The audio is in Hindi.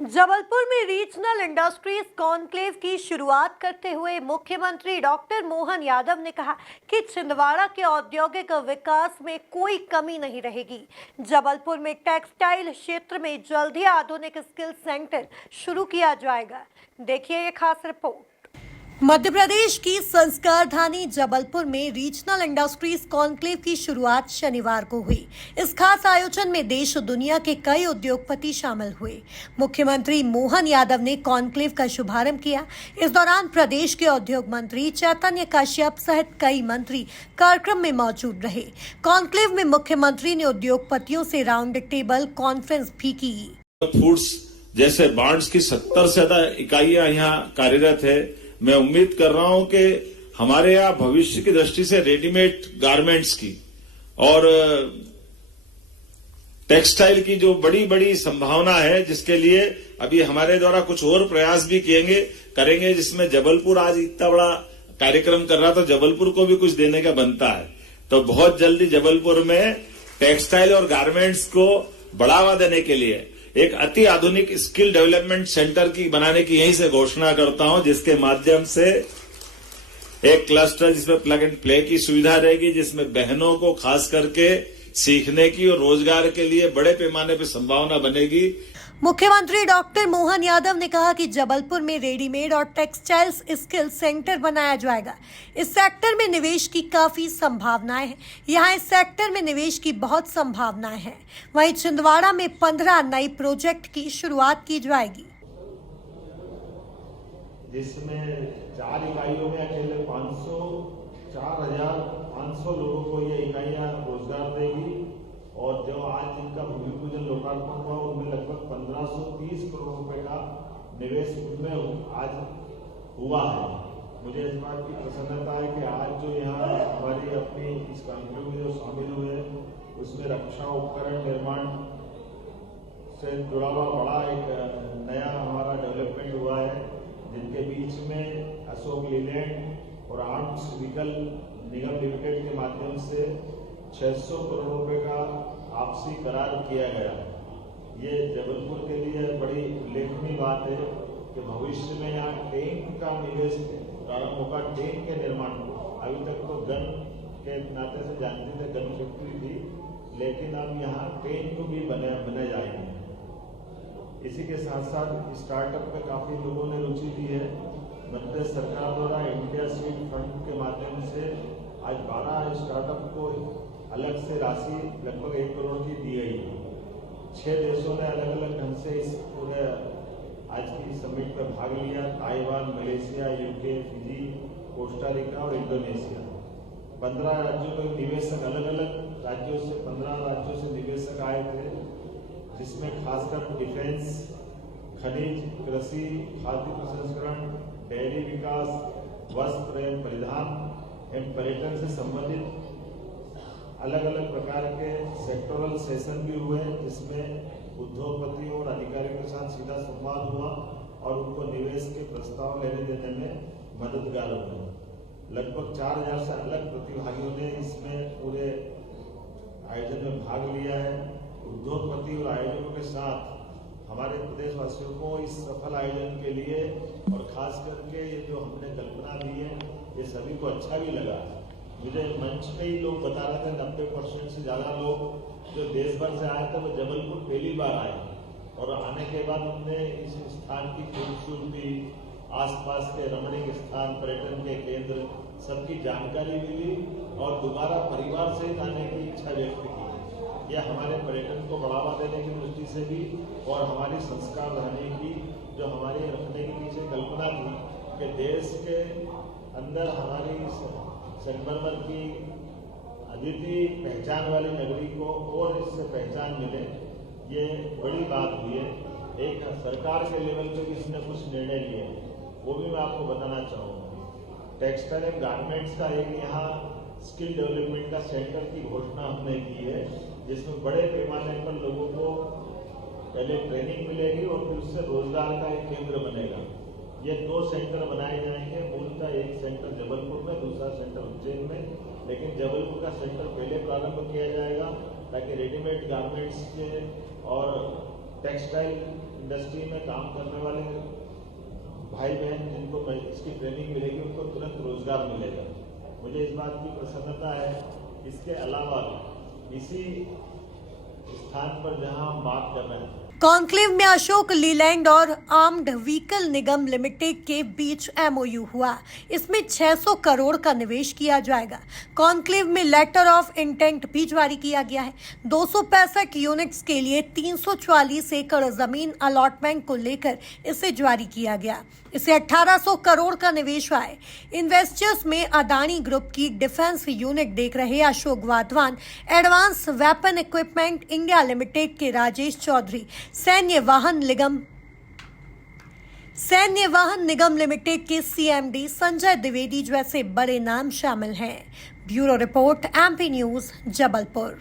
जबलपुर में रीजनल इंडस्ट्रीज कॉन्क्लेव की शुरुआत करते हुए मुख्यमंत्री डॉक्टर मोहन यादव ने कहा कि छिंदवाड़ा के औद्योगिक विकास में कोई कमी नहीं रहेगी। जबलपुर में टेक्सटाइल क्षेत्र में जल्द ही आधुनिक स्किल सेंटर शुरू किया जाएगा। देखिए ये खास रिपोर्ट। मध्य प्रदेश की संस्कार धानी जबलपुर में रीजनल इंडस्ट्रीज कॉन्क्लेव की शुरुआत शनिवार को हुई। इस खास आयोजन में देश और दुनिया के कई उद्योगपति शामिल हुए। मुख्यमंत्री मोहन यादव ने कॉन्क्लेव का शुभारंभ किया। इस दौरान प्रदेश के उद्योग मंत्री चैतन्य काश्यप सहित कई मंत्री कार्यक्रम में मौजूद रहे। कॉन्क्लेव में मुख्यमंत्री ने उद्योगपतियों से राउंड टेबल कॉन्फ्रेंस भी की। फूड्स जैसे बांड्स की 70 से ज्यादा इकाइयां यहाँ कार्यरत है। मैं उम्मीद कर रहा हूं कि हमारे यहाँ भविष्य की दृष्टि से रेडीमेड गारमेंट्स की और टेक्सटाइल की जो बड़ी बड़ी संभावना है, जिसके लिए अभी हमारे द्वारा कुछ और प्रयास भी करेंगे, जिसमें जबलपुर आज इतना बड़ा कार्यक्रम कर रहा, तो जबलपुर को भी कुछ देने का बनता है। तो बहुत जल्दी जबलपुर में टेक्सटाइल और गारमेंट्स को बढ़ावा देने के लिए एक अति आधुनिक स्किल डेवलपमेंट सेंटर की बनाने की यहीं से घोषणा करता हूं, जिसके माध्यम से एक क्लस्टर जिसमें प्लग एंड प्ले की सुविधा रहेगी, जिसमें बहनों को खास करके सीखने की और रोजगार के लिए बड़े पैमाने पर संभावना बनेगी। मुख्यमंत्री डॉक्टर मोहन यादव ने कहा कि जबलपुर में रेडीमेड और टेक्सटाइल्स स्किल सेंटर बनाया जाएगा। इस सेक्टर में निवेश की काफी संभावनाएं हैं। यहाँ इस सेक्टर में निवेश की बहुत संभावनाएं हैं। वहीं छिंदवाड़ा में 15 नई प्रोजेक्ट की शुरुआत की जाएगी, जिसमें 4 इकाइयों में अकेले 4,500 लोगों को ये इकाइयां रोजगार देगी। और जो आज इनका भूमि पूजन लोकार्पण हुआ, उनमें लगभग 1530 करोड़ रुपए का निवेश उनमें आज हुआ है। मुझे इस बात की प्रसन्नता है कि आज जो यहाँ हमारी अपनी इस कॉन्क्लेव में जो शामिल हुए, उसमें रक्षा उपकरण निर्माण से जुड़ा हुआ बड़ा एक नया हमारा डेवलपमेंट हुआ है, जिनके बीच में अशोक लीलैंड और आर्म्स व्हीकल निगम लिमिटेड के माध्यम से 600 करोड़ रुपए का आपसी करार किया गया। ये जबलपुर के लिए बड़ी उल्लेखनीय बात है कि भविष्य में यहाँ टैंक का निवेश प्रारंभ होगा। टैंक के निर्माण, अभी तक तो गन के नाते से जानते थे, गन फैक्ट्री थी, लेकिन अब यहाँ टैंक भी बने जाएंगे। इसी के साथ साथ स्टार्टअप में काफी लोगों ने रुचि दी है। मध्य प्रदेश सरकार द्वारा इंडिया सीड फंड के माध्यम से आज 12 स्टार्टअप को अलग से राशि लगभग 1 करोड़ की दी गई है। 6 देशों ने अलग अलग ढंग से इस पूरे आज की समिट में भाग लिया। Taiwan, Malaysia, UK, Fiji, Costa Rica और इंडोनेशिया। 15 राज्यों में निवेशक अलग अलग राज्यों से 15 राज्यों से निवेशक आए थे, जिसमें खासकर डिफेंस, खनिज, कृषि, खाद्य प्रसंस्करण, डेयरी विकास, वस्त्र एवं परिधान एवं पर्यटन से संबंधित अलग अलग प्रकार के सेक्टोरल सेशन भी हुए, जिसमें उद्योगपतियों और अधिकारियों के साथ सीधा संवाद हुआ और उनको निवेश के प्रस्ताव लेने देने में मददगार हुआ। लगभग 4000 से अलग प्रतिभागियों ने इसमें पूरे आयोजन में भाग लिया है। उद्योगपति और आयोजकों के साथ हमारे प्रदेशवासियों को इस सफल आयोजन के लिए और खास करके ये जो हमने कल्पना दी है, ये सभी को अच्छा भी लगा। मुझे मंच पे ही लोग बता रहे थे 90% से ज्यादा लोग जो देश भर से आए थे वो जबलपुर पहली बार आए, और आने के बाद उन्हें इस स्थान की खूबसूरती, आसपास के रमणीय स्थान, पर्यटन के केंद्र सबकी जानकारी मिली और दोबारा परिवार सहित आने की इच्छा व्यक्त की। यह हमारे पर्यटन को बढ़ावा देने की दृष्टि से भी और हमारी संस्कार रहने की जो हमारे रखने के पीछे कल्पना थी कि देश के अंदर हमारी संगमरमर की अद्वितीय पहचान वाली नगरी को और इससे पहचान मिले, ये बड़ी बात हुई है। एक सरकार के लेवल पे भी इसने कुछ निर्णय लिए, वो भी मैं आपको बताना चाहूँगा। टेक्सटाइल एंड गारमेंट्स का एक यहाँ स्किल डेवलपमेंट का सेंटर की घोषणा हमने की है, जिसमें बड़े पैमाने पर लोगों को पहले ट्रेनिंग मिलेगी और फिर उससे रोजगार का एक केंद्र बनेगा। ये 2 सेंटर बनाए जाएंगे। मूलतः एक सेंटर जबलपुर में, दूसरा सेंटर उज्जैन में, लेकिन जबलपुर का सेंटर पहले प्रारंभ किया जाएगा ताकि रेडीमेड गारमेंट्स के और टेक्सटाइल इंडस्ट्री में काम करने वाले भाई बहन जिनको इसकी ट्रेनिंग मिलेगी उनको तुरंत रोजगार मिलेगा। मुझे इस बात की प्रसन्नता है। इसके अलावा इसी स्थान पर जहां हम बात कर रहे हैं, कॉन्क्लेव में अशोक लीलैंड और आर्म्ड व्हीकल निगम लिमिटेड के बीच एमओयू हुआ। इसमें 600 करोड़ का निवेश किया जाएगा। कॉन्क्लेव में लेटर ऑफ इंटेंट भी जारी किया गया है। 265 यूनिट्स के लिए 340 एकड़ जमीन अलॉटमेंट को लेकर इसे जारी किया गया। इसे 1800 करोड़ का निवेश आए। इन्वेस्टर्स में अदानी ग्रुप की डिफेंस यूनिट देख रहे Ashok Wadhwan, advance weapon equipment India limited के राजेश चौधरी, सैन्य वाहन निगम लिमिटेड के सीएमडी संजय द्विवेदी जैसे बड़े नाम शामिल हैं। Bureau report, MP news, Jabalpur.